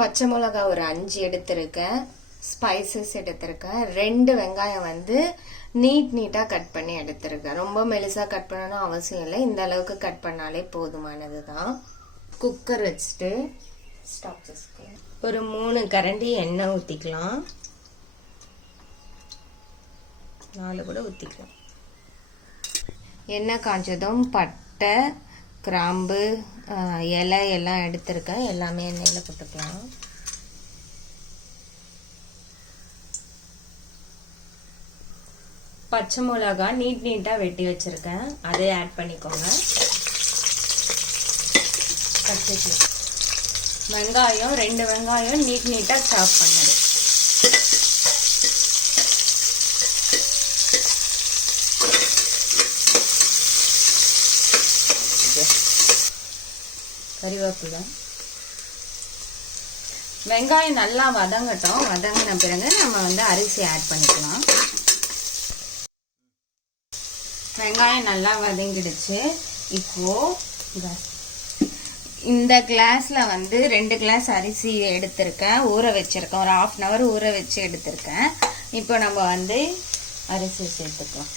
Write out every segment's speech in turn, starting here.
பச்சை மிளகா ஒரு அஞ்சு எடுத்திருக்கேன். ஸ்பைசஸ் எடுத்திருக்கேன். ரெண்டு வெங்காயம் வந்து நீட் நீட்டாக கட் பண்ணி எடுத்திருக்கேன். ரொம்ப மெலிசாக கட் பண்ணணும் அவசியம் இல்லை. இந்த அளவுக்கு கட் பண்ணாலே போதுமானது தான் குக்கர் வச்சுட்டு ஸ்டாப் ஒரு மூணு கரண்டி எண்ணெய் ஊற்றிக்கலாம் நாலு கூட ஊற்றிக்கலாம் எண்ணெய் காய்ச்சதும் பட்டை கிராம்பு இலை எல்லாம் எடுத்திருக்கேன் எல்லாமே எண்ணெயில் போட்டுக்கலாம். பச்சை மிளகா நீட் நீட்டாக வெட்டி வச்சிருக்கேன். அதை ஆட் பண்ணிக்கோங்க. வெங்காயம் ரெண்டு வெங்காயம் நீட் நீட்டாக சாப் பண்ணுது கறிவேப்பிலை. வெங்காயம் நல்லா வதங்கட்டும். வதங்கின பிறகு நம்ம வந்து அரிசி ஆட் பண்ணிக்கலாம். வெங்காயம் நல்லா வதங்கிடுச்சு. இப்போ இந்த கிளாஸ்ல வந்து ரெண்டு கிளாஸ் அரிசி எடுத்திருக்கேன். ஊற வச்சிருக்கேன். ஒரு ஹாஃப் அன் ஹவர் ஊற வச்சு எடுத்திருக்கேன். இப்போ நம்ம வந்து அரிசி சேர்த்துக்கலாம்.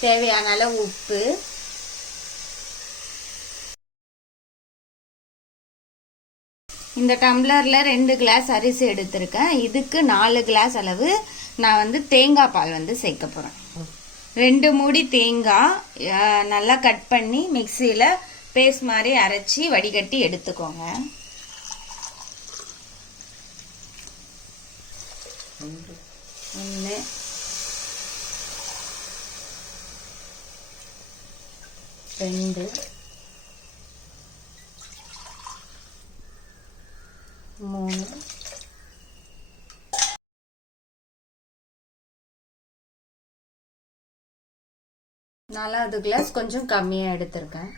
தேவையான அளவு உப்பு. இந்த டம்ளர்ல ரெண்டு கிளாஸ் அரிசி எடுத்திருக்கேன். இதுக்கு நாலு கிளாஸ் அளவு நான் வந்து தேங்காய் பால் வந்து சேர்க்க போறேன். ரெண்டு மூடி தேங்காய் நல்லா கட் பண்ணி மிக்சியில் பேஸ்ட் மாதிரி அரைச்சி வடிகட்டி எடுத்துக்கோங்க. ஒன்று. ரெண்டு. மூணு. நாலாவது கிளாஸ் கொஞ்சம் கம்மியாக எடுத்திருக்கேன்.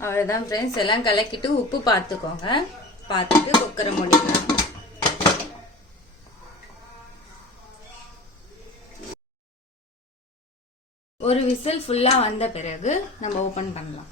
அவ்வளோதான் ஃப்ரெண்ட்ஸ் எல்லாம் கலக்கிட்டு உப்பு பார்த்துக்கோங்க. பார்த்துட்டு குக்கரை முடிக்கலாம். ஒரு விசில் ஃபுல்லாக வந்த பிறகு நம்ம ஓப்பன் பண்ணலாம்.